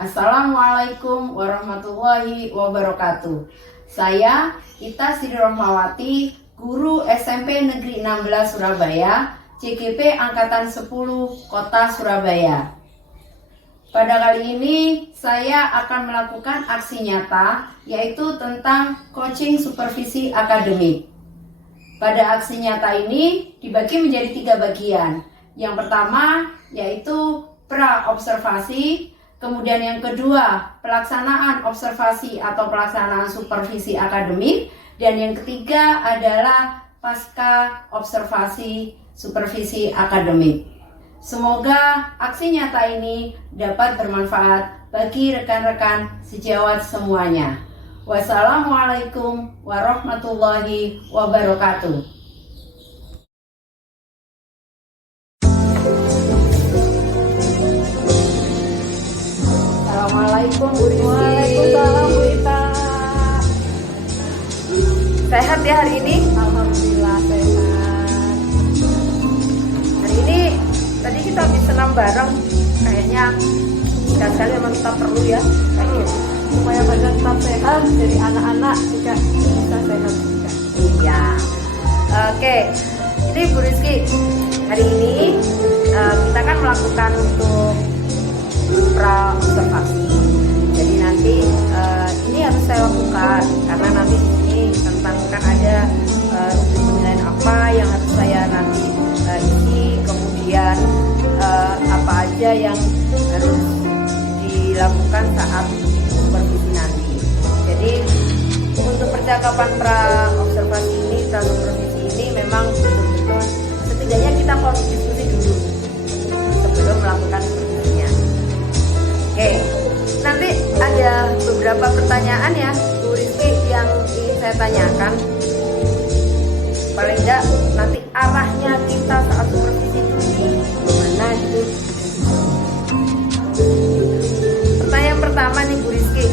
Assalamualaikum warahmatullahi wabarakatuh. Saya Ita Sri Rohmawati, guru SMP Negeri 16 Surabaya, CGP Angkatan 10 Kota Surabaya. Pada kali ini saya akan melakukan aksi nyata, yaitu tentang coaching supervisi akademik. Pada aksi nyata ini dibagi menjadi 3 bagian. Yang pertama yaitu pra-observasi, kemudian yang kedua pelaksanaan observasi atau pelaksanaan supervisi akademik, dan yang ketiga adalah pasca observasi supervisi akademik. Semoga aksi nyata ini dapat bermanfaat bagi rekan-rekan sejawat semuanya. Wassalamualaikum warahmatullahi wabarakatuh. Assalamualaikum Bu Rizky. Waalaikumsalam Bu Ita. Sehat ya hari ini? Alhamdulillah sehat. Hari ini tadi kita habis senam bareng. Kayaknya sekali memang kita perlu ya. Supaya badan tetap sehat, jadi anak-anak juga bisa sehat juga. Iya. Oke. Ini Bu Rizky, hari ini kita kan melakukan untuk pra-observasi. Jadi nanti ini harus saya lakukan karena nanti di sini tentang kan ada rutin penilaian apa yang harus saya nanti isi, kemudian apa aja yang harus dilakukan saat supervisi nanti. Jadi untuk percakapan pra-observasi ini, pra-supervisi ini memang betul-betul setidaknya kita harus diskusi dulu sebelum melakukan supervisinya. Oke, nanti ada beberapa pertanyaan ya Bu Rizky yang ingin saya tanyakan. Paling enggak nanti arahnya kita saat supervisi itu di mana gitu. Pertanyaan pertama nih Bu Rizky,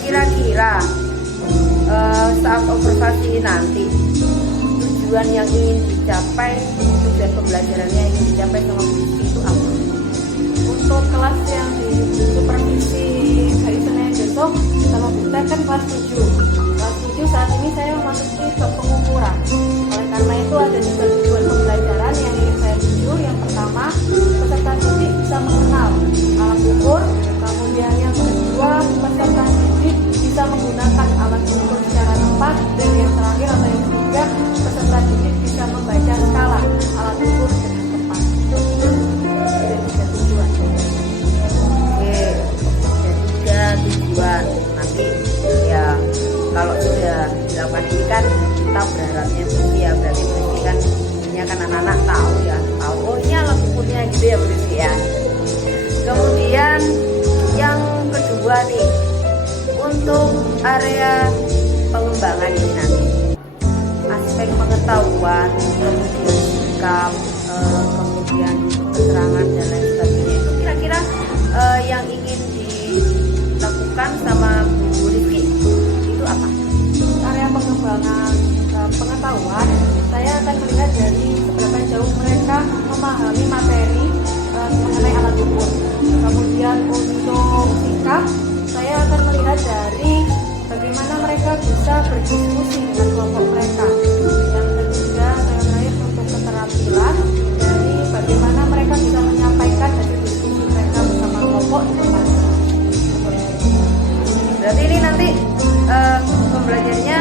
kira-kira saat observasi nanti tujuan yang ingin dicapai, tujuan pembelajarannya yang ingin dicapai sama Bu Rizky itu apa? Untuk kelas yang di supervisi hari Senin besok sama kita kan kelas 7. Kelas 7 saat ini saya memasuki ke pengukuran. Oleh karena itu ada 3 tujuan pembelajaran yang ingin saya tuju. Yang pertama, peserta didik bisa mengenal alat ukur. Kemudian yang kedua, peserta didik bisa menggunakan alat ukur secara tepat. Dan yang terakhir atau yang ketiga, peserta didik bisa membaca skala alat ukur dengan tepat. Ada 3 tujuan. Oke, ada 3 tujuan. Nanti ya kalau sudah dilakukan ini kan kita berharapnya ya berarti berarti kan ini kan anak-anak tahu ya, tahu oh ini alat ukurnya gitu ya berarti ya. Kemudian yang kedua nih, untuk area pengembangan ini nanti aspek pengetahuan, kemudian sikap, kemudian keterangan dan lain sebagainya itu kira-kira yang ingin dilakukan sama Bu Rizky itu apa? Area pengembangan pengetahuan, saya akan melihat dari seberapa jauh mereka memahami materi mengenai alat ukur. Kemudian untuk sikap, saya akan melihat dari bagaimana mereka bisa berdiskusi dengan kelompok mereka. Yang ketiga, saya melihat untuk keterampilan dari bagaimana mereka bisa menyampaikan dari diskusi mereka bersama kelompok di depan. Berarti ini nanti pembelajarannya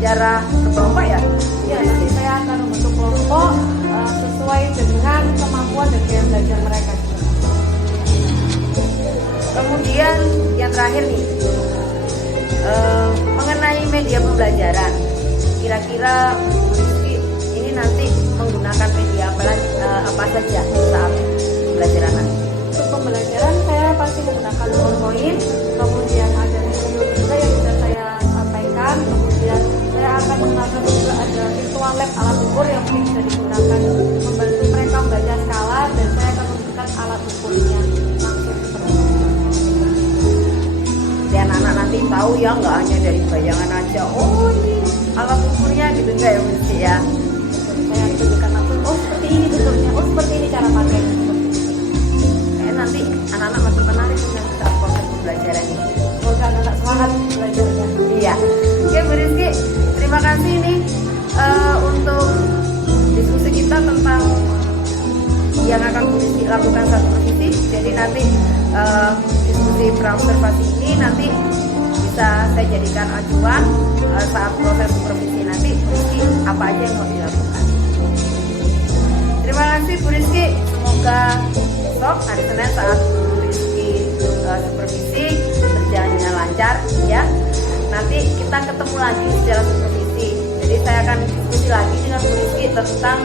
secara berkelompok ya? Ya, nanti saya akan membentuk kelompok sesuai dengan kemampuan dan gaya belajar mereka. Kemudian yang terakhir nih, mengenai media pembelajaran, kira-kira Bu Rizky ini nanti menggunakan media apa saja saat pembelajaran nanti? Untuk pembelajaran saya pasti menggunakan PowerPoint, kemudian ada video juga yang bisa saya sampaikan, kemudian saya akan menggunakan juga ada virtual lab alat ukur yang mungkin bisa digunakan membantu mereka membaca skala, dan saya akan memberikan alat ukurnya langsung seperti itu. Dan anak-anak nanti tahu ya, nggak hanya dari bayangan aja, oh ini alat ukurnya gitu enggak ya mesti ya? Saya tunjukkan langsung, oh seperti ini bentuknya, oh seperti ini cara pakainya, seperti itu. Kayak nanti anak-anak makin menarik yang akan Bu Rizky lakukan saat supervisi. Jadi nanti diskusi praobservasi ini nanti bisa saya jadikan acuan saat proses supervisi nanti Bu Rizky apa aja yang mau dilakukan. Terima kasih Bu Rizky, semoga besok hari Senin saat Bu Rizky supervisi berjalan dengan lancar ya. Nanti kita ketemu lagi secara supervisi. Jadi saya akan diskusi lagi dengan Bu Rizky tentang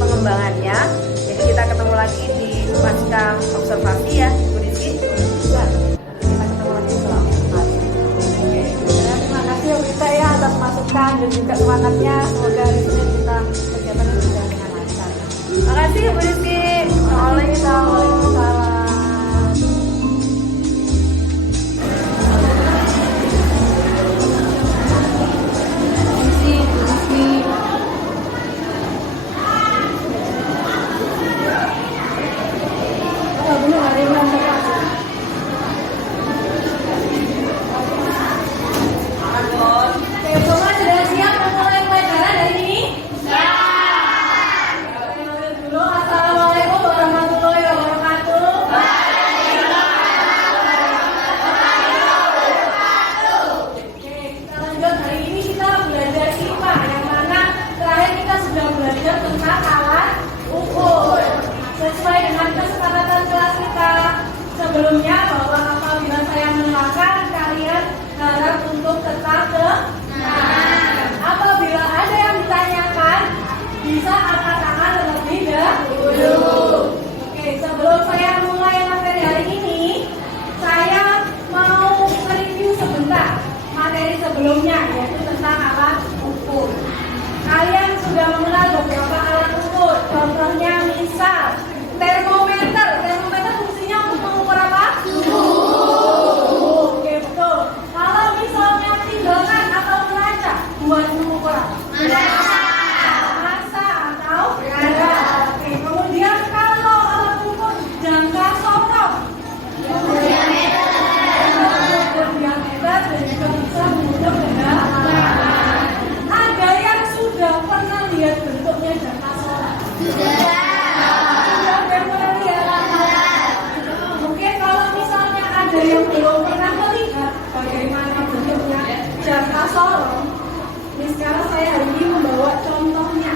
pengembangannya. Jadi kita ketemu lagi di pasca observasi ya Bu Rizky. Ya, kita ketemu lagi setelah observasi. Oke. Terima kasih ya Rita ya atas masukan dan juga semangatnya. Semoga hari Senin kita kegiatan berjalan dengan lancar. Terima kasih Bu Rizky. Waalaikumsalam. Sebelumnya bahwa apabila saya menerangkan kalian harap untuk tetap tenang. Apabila ada yang ditanyakan bisa angkat tangan terlebih dahulu. Oke, sebelum saya mulai materi hari ini, saya mau review sebentar materi sebelumnya yaitu tentang alat ukur. Kalian sudah mengenal beberapa alat ukur. Contohnya misal termometer. Termometer fungsinya untuk mengukur apa? Suhu. Oke, betul. Kalau misalnya timbangan atau neraca buat mengukur apa? Massa atau berat. Oke, kemudian kalau alat ukur jangka sorong. Diameter dan juga bisa mengukur kedalaman. Ada yang sudah pernah lihat bentuknya jangka sorong? Sudah. Ada yang belum pernah melihat bagaimana bentuknya jangka sorong. Ini sekarang saya hari ini membawa contohnya.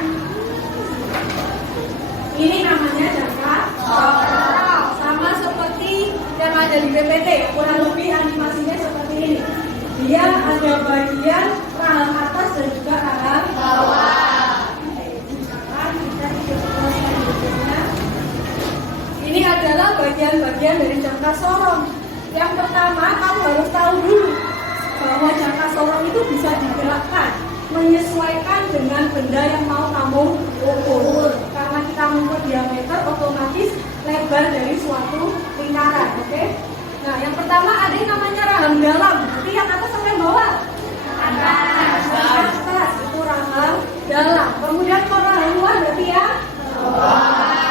Ini namanya jangka sorong, sama seperti yang ada di PPT, kurang lebih animasinya seperti ini. Dia ada bagian rahang atas dan juga rahang bawah. Ini adalah bagian-bagian dari jangka sorong. Yang pertama, kamu harus tahu dulu bahwa jangka sorong itu bisa digerakkan menyesuaikan dengan benda yang mau kamu ukur. Karena kita mengukur diameter, otomatis lebar dari suatu lingkaran. Oke? Nah, yang pertama ada yang namanya rahang dalam. Jadi yang atas sampai bawah. Atas itu rahang dalam. Kemudian kalau rahang luar berarti ya bawah.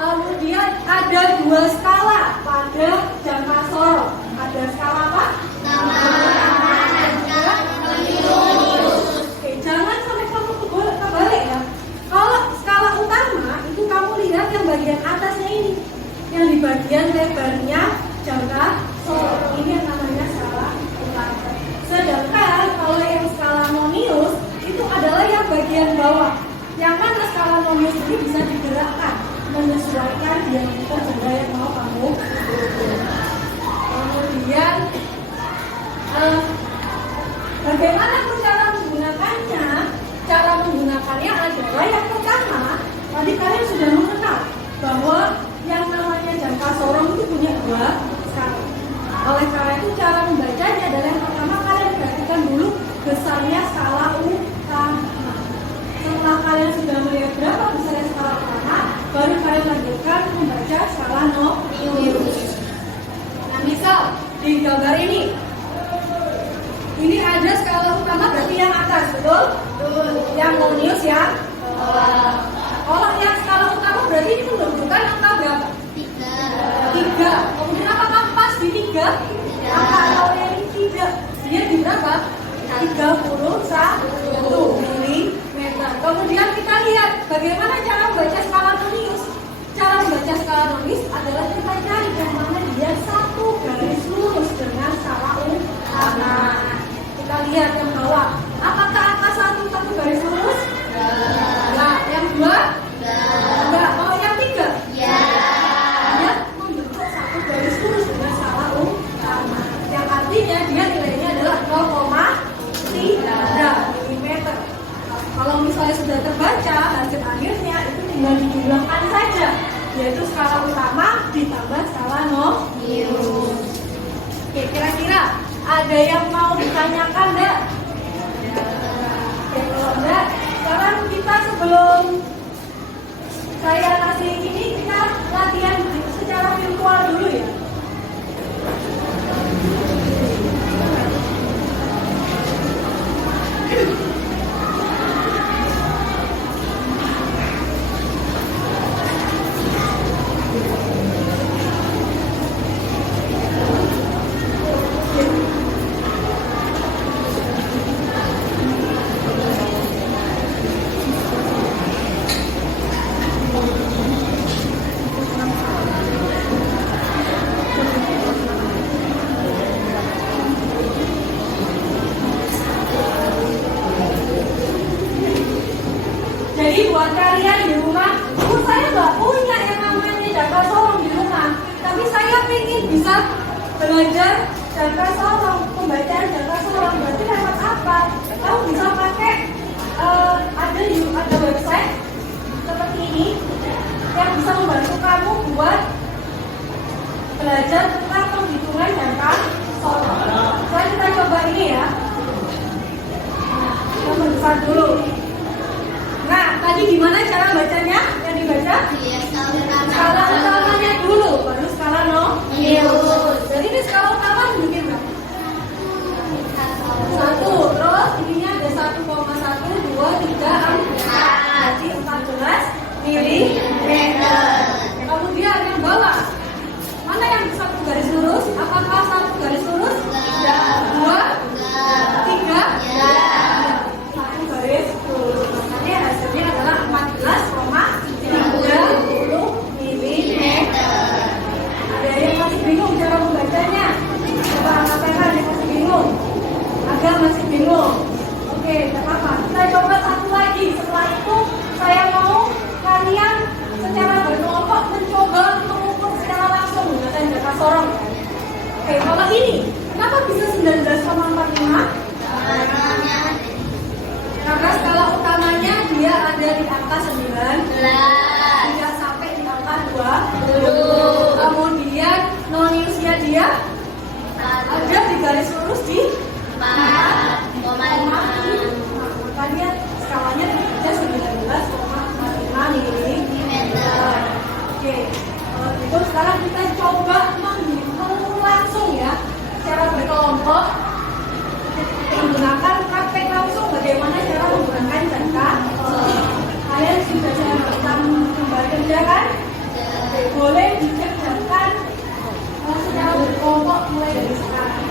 Kemudian ada dua skala pada jangka sorong. Ada skala apa? Oke, jangan sampai kamu kebalik ya. Kalau skala utama itu kamu lihat yang bagian atasnya ini, yang di bagian lebarnya jangka sorong. Ini yang namanya skala utama. Sedangkan kalau yang skala nonius itu adalah yang bagian bawah. Yang mana skala nonius ini bisa digerakkan menyesuaikan diameter benda yang mau kamu ukur. Kemudian bagaimana cara menggunakannya? Cara menggunakannya adalah yang pertama, tadi kalian sudah mengenal bahwa yang namanya jangka sorong itu punya dua skala. Oleh karena itu cara membacanya adalah yang pertama kalian perhatikan dulu besarnya skala utama. Setelah kalian sudah melihat berapa besarnya skala utama, baru kalian lanjutkan membaca skala nonius. Nah, misal di gambar ini ada skala utama berarti yang atas, betul? Yang nonius yang bawah. Kalau yang skala utama berarti ini menunjukkan angka berapa? 3. Kemudian apakah pas di 3? Angka kalau yang ini tidak, dia di berapa? 31 mm. Kemudian kita lihat lihat bagaimana cara membaca skala nulis. Cara membaca skala nulis adalah kita cari yang mana dia satu garis lurus dengan skala utama. Kita lihat yang bawah. Apakah angka satu garis lurus? Enggak. Yang dua? Enggak. Mau yang tiga? Dia membentuk satu garis lurus dengan skala utama. Yang artinya dia nilainya adalah 0,3 mm. Kalau misalnya sudah terbaca hasil akhirnya itu tinggal dijumlahkan saja, yaitu skala utama ditambah skala minus. Oke, kira-kira ada yang mau ditanyakan enggak? Oke, kalau enggak, sekarang kita sebelum saya kasih ini kita latihan secara virtual dulu ya. Jadi buat kalian di rumah, saya nggak punya yang namanya jangka sorong di rumah, tapi saya ingin bisa belajar jangka sorong, pembacaan jangka sorong. Berarti lewat apa? Kamu bisa pakai ada website seperti ini yang bisa membantu kamu buat belajar tentang penghitungan jangka sorong. Sekarang kita coba ini ya. Kita membesar dulu. Nah, tadi gimana cara bacanya? Yang dibaca? Skala utamanya dulu, baru skala minus. Jadi ini skala utama mungkin berapa? 1, terus ininya ada 1,1, 2, 3, 4. Jadi 14 mm. Kemudian yang bawah, mana yang satu garis lurus? Apakah satu garis lurus? 2, 3, satu garis lurus. Makanya hasilnya adalah 14,30 mm. Ada yang masih bingung cara membacanya? Coba angkat yang masih bingung. Agak masih bingung. Oke, tidak apa-apa. Kita coba satu lagi. Setelah itu saya mau kalian secara berkelompok mencoba mengukur secara langsung menggunakan jangka sorong. Oke, kalau ini kenapa bisa 19,45? Karena skala utamanya dia ada di angka 9, tidak sampai di angka 20. Kemudian non minusnya dia ada di garis lurus di 4,5. Makanya skalanya ada 19,45 mm. Oke, kalau gitu sekarang kita coba menghitung langsung ya secara berkelompok menggunakan praktek langsung bagaimana cara menggunakan jangka sorong. Kalian sudah bisa membaca kan? Boleh dikerjakan secara berkelompok mulai dari sekarang.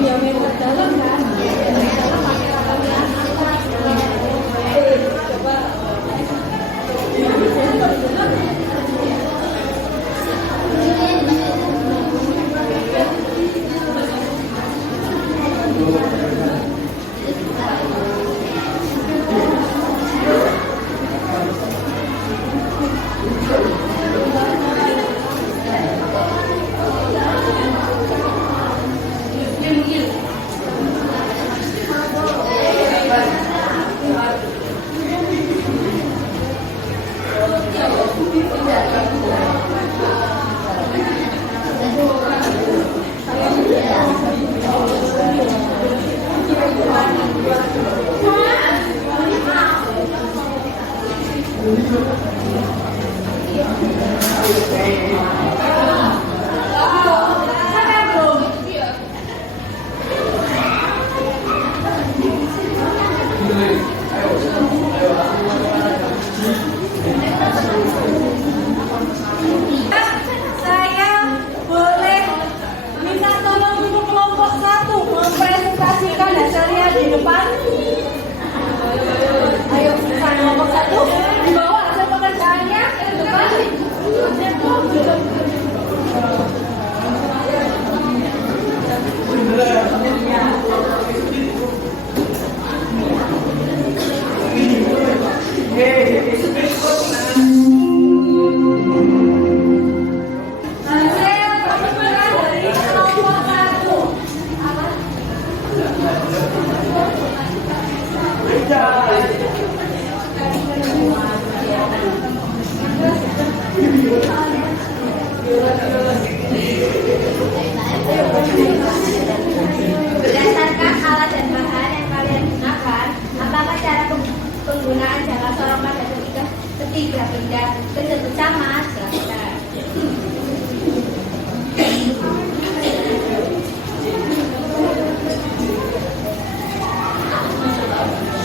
dia memang dalam kan. Saya boleh minta tolong untuk kelompok 1 mempresentasikan hasilnya di depan. Ayo, kelompok 1 dibawa hasil pekerjaannya ke depan. Hasil pertemuan dari kelompok 1 apa? Berdasarkan alat dan bahan yang kalian gunakan, apakah cara penggunaan jangka sorong pada ketiga benda tersebut sama? Silakan.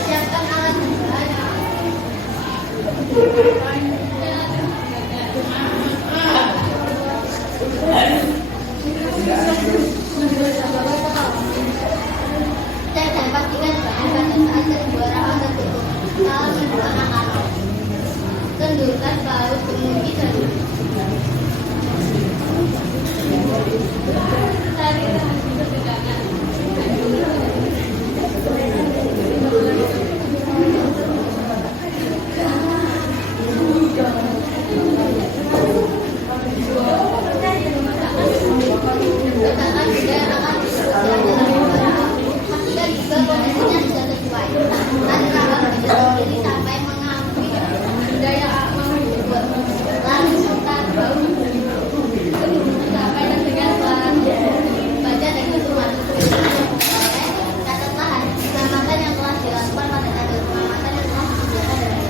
Siapkan alat dan bahan. Cek dan pastikan bahan pada saat kedua rawan tertutup. Kalau kedua anak-anak, kendurkan baut kemudi dan tarik ketegangan. Tekankan juga yang akan dikerjakan dalam beberapa. Pastikan juga kondisinya sudah sesuai. Antara bisa berdiri sampai mengakui benda yang membuat lalu sebentar bau sampai terdengar suara baca dan ketuman. Catatlah hasil pengamatan yang telah dilakukan pada tabel pengamatan yang telah disediakan dari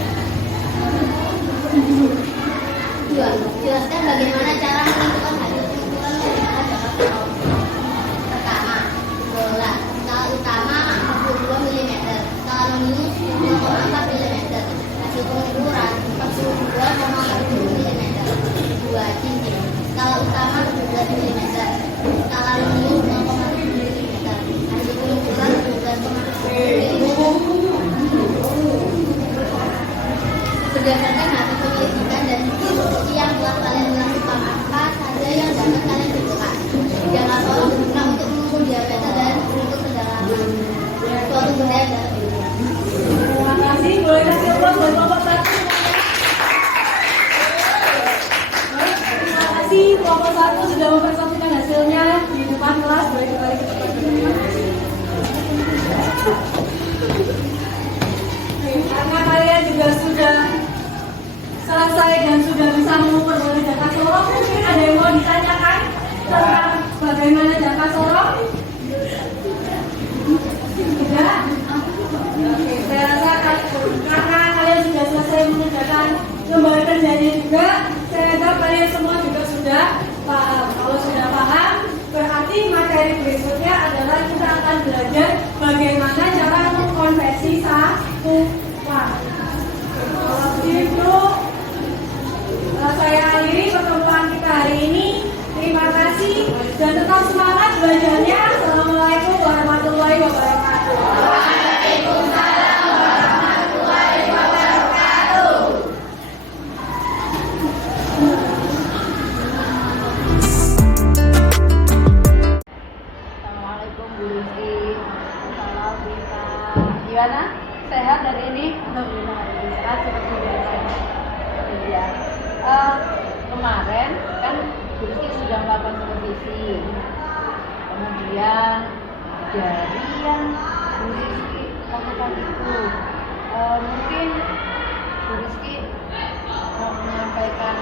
2. Jelaskan bagaimana cara menentukan hasil pengukuran menggunakan jangka sorong. Pertama, bola. Skala utama 42 mm, skala minus 2,4 mm. Hasil pengukuran 42,40 mm. 2. Cincin. Skala utama 17 mm, skala minus 0,7 mm. Hasil pengukuran 17,40 mm. Berdasarkan hasil penyelidikan dan bukti yang telah kalian lakukan, apa saja yang dapat kalian tentukan? Jangka sorong berguna untuk mengukur diameter dan untuk kedalaman suatu benda yang dalam dirinya. Terima kasih. Boleh kasih aplaus buat kelompok 1. Baik, terima kasih kelompok 1 sudah mempresentasikan hasilnya di depan kelas. Boleh kembali ke tempat duduk. Karena kalian juga sudah selesai dan sudah bisa mengukur dari jangka sorong, mungkin ada yang mau ditanyakan tentang bagaimana jangka sorong? Tidak? Oke, saya rasa karena kalian sudah selesai mengerjakan lembar kerjanya juga, saya anggap kalian semua juga sudah paham. Kalau sudah paham, berarti materi berikutnya adalah kita akan belajar bagaimana cara mengkonversi satu uang. Kalau begitu, saya akhiri pertemuan kita hari ini. Terima kasih dan tetap semangat belajarnya. Selamat Gimana? Sehat hari ini? Alhamdulillah lebih sehat seperti biasanya. Iya. Kemarin kan Bu Rizky sudah melakukan supervisi. Kemudian dari yang Bu Rizky lakukan itu, mungkin Bu Rizky menyampaikan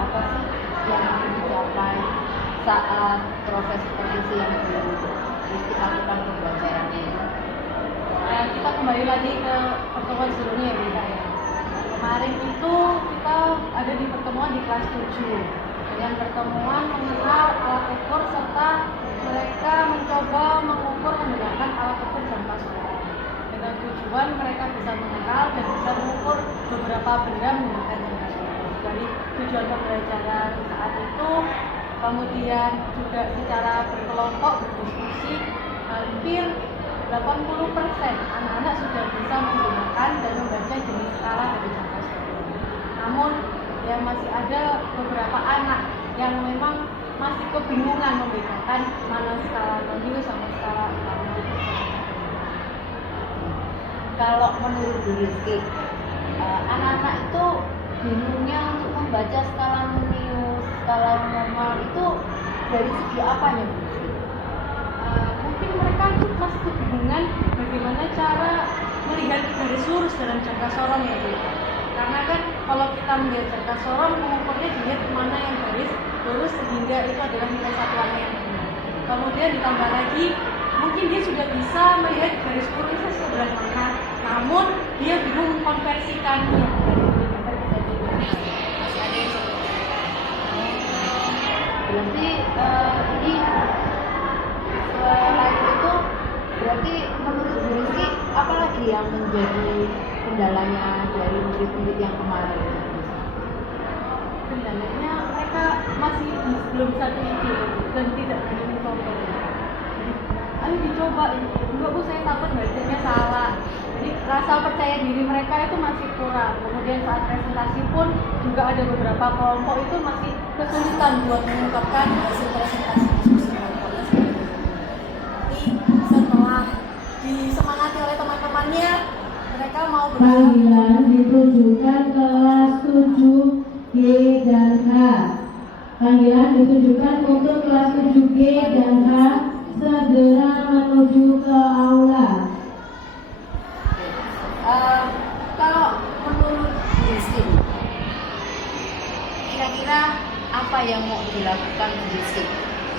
apa sih yang ingin dicapai saat proses supervisi yang Bu Rizky lakukan ke pelajaran ini. Kita kembali lagi ke pertemuan sebelumnya ya kita ya. Kemarin itu kita ada di pertemuan di kelas 7 dengan pertemuan mengenal alat ukur serta mereka mencoba mengukur menggunakan alat ukur jangka sorong dengan tujuan mereka bisa mengenal dan bisa mengukur beberapa benda menggunakan jangka sorong. Dari tujuan pembelajaran saat itu, kemudian juga secara berkelompok berdiskusi, hampir 80% anak-anak sudah bisa menggunakan dan membaca jenis skala dari jangka sorong. Namun yang masih ada beberapa anak yang memang masih kebingungan membedakan mana skala non sama skala utama. Kalau menurut Bu Rizky, anak-anak itu bingungnya untuk membaca skala non skala normal itu dari segi apanya, Bu Rizky? Mungkin mereka masih kebingungan bagaimana cara melihat garis lurus dalam jangka sorong ya Bu. Karena kan kalau kita melihat jangka sorong mengukurnya dilihat mana yang garis lurus sehingga itu adalah nilai satuannya yang benar. Kemudian ditambah lagi mungkin dia sudah bisa melihat garis lurusnya sebelah mana, namun dia bingung mengkonversikannya dari milimeter ke sentimeter. Masih ada yang seperti itu. Berarti ini selain itu berarti menurut Bu Rizky apa lagi yang menjadi kendalanya dari murid-murid yang kemarin? Kendalanya mereka masih belum bisa ide dan tidak berani mencoba. Jadi, ayo dicoba, enggak Bu saya takut bacanya salah. Jadi rasa percaya diri mereka itu masih kurang. Kemudian saat presentasi pun juga ada beberapa kelompok itu masih kesulitan buat mengungkapkan hasil presentasi diskusi kelompoknya seperti itu. Tapi setelah disemangati oleh teman-temannya, mereka mau Panggilan ditujukan kelas 7G dan H. Panggilan ditujukan untuk kelas 7G dan H segera menuju ke aula. Kalau menurut Bu Rizky, kira-kira apa yang mau dilakukan Bu Rizky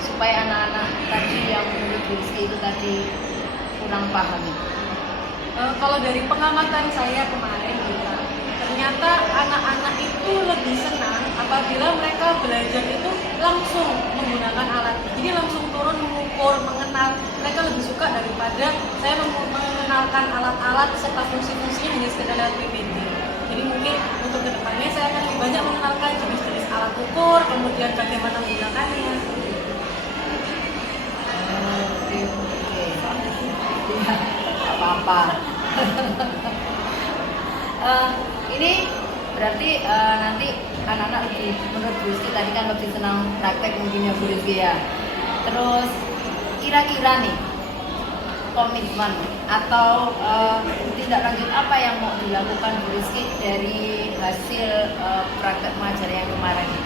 supaya anak-anak tadi yang menurut Bu Rizky itu tadi kurang paham? Kalau dari pengamatan saya kemarin kita, ternyata anak-anak itu lebih senang apabila mereka belajar itu langsung menggunakan alat. Jadi langsung turun mengukur, mengenal. Mereka lebih suka daripada saya mengenalkan alat-alat serta fungsi-fungsinya hanya sekedar lewat PPT. Jadi mungkin untuk kedepannya saya akan lebih banyak mengenalkan jenis-jenis alat ukur, kemudian bagaimana menggunakannya. Oke. Apa-apa. Ini berarti nanti anak-anak lebih, menurut Bu Rizky tadi kan lebih senang praktek mungkinnya Bu Rizky ya. Terus kira-kira nih komitmen atau tindak lanjut apa yang mau dilakukan Bu Rizky dari hasil praktek mengajar yang kemarin ini?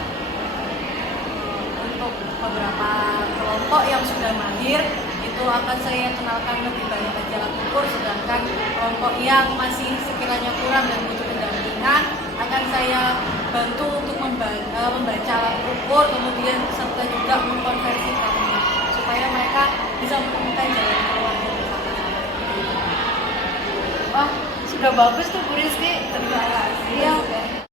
Untuk beberapa kelompok yang sudah mahir itu akan saya kenalkan lebih banyak alat ukur, sedangkan kelompok yang masih sekiranya kurang dan butuh pendampingan akan saya bantu untuk membaca alat ukur, kemudian serta juga mengkonversikannya supaya mereka bisa menemukan jalan keluar dari masalah. Wah, sudah bagus tuh Bu Rizky. Terima kasih. Iya.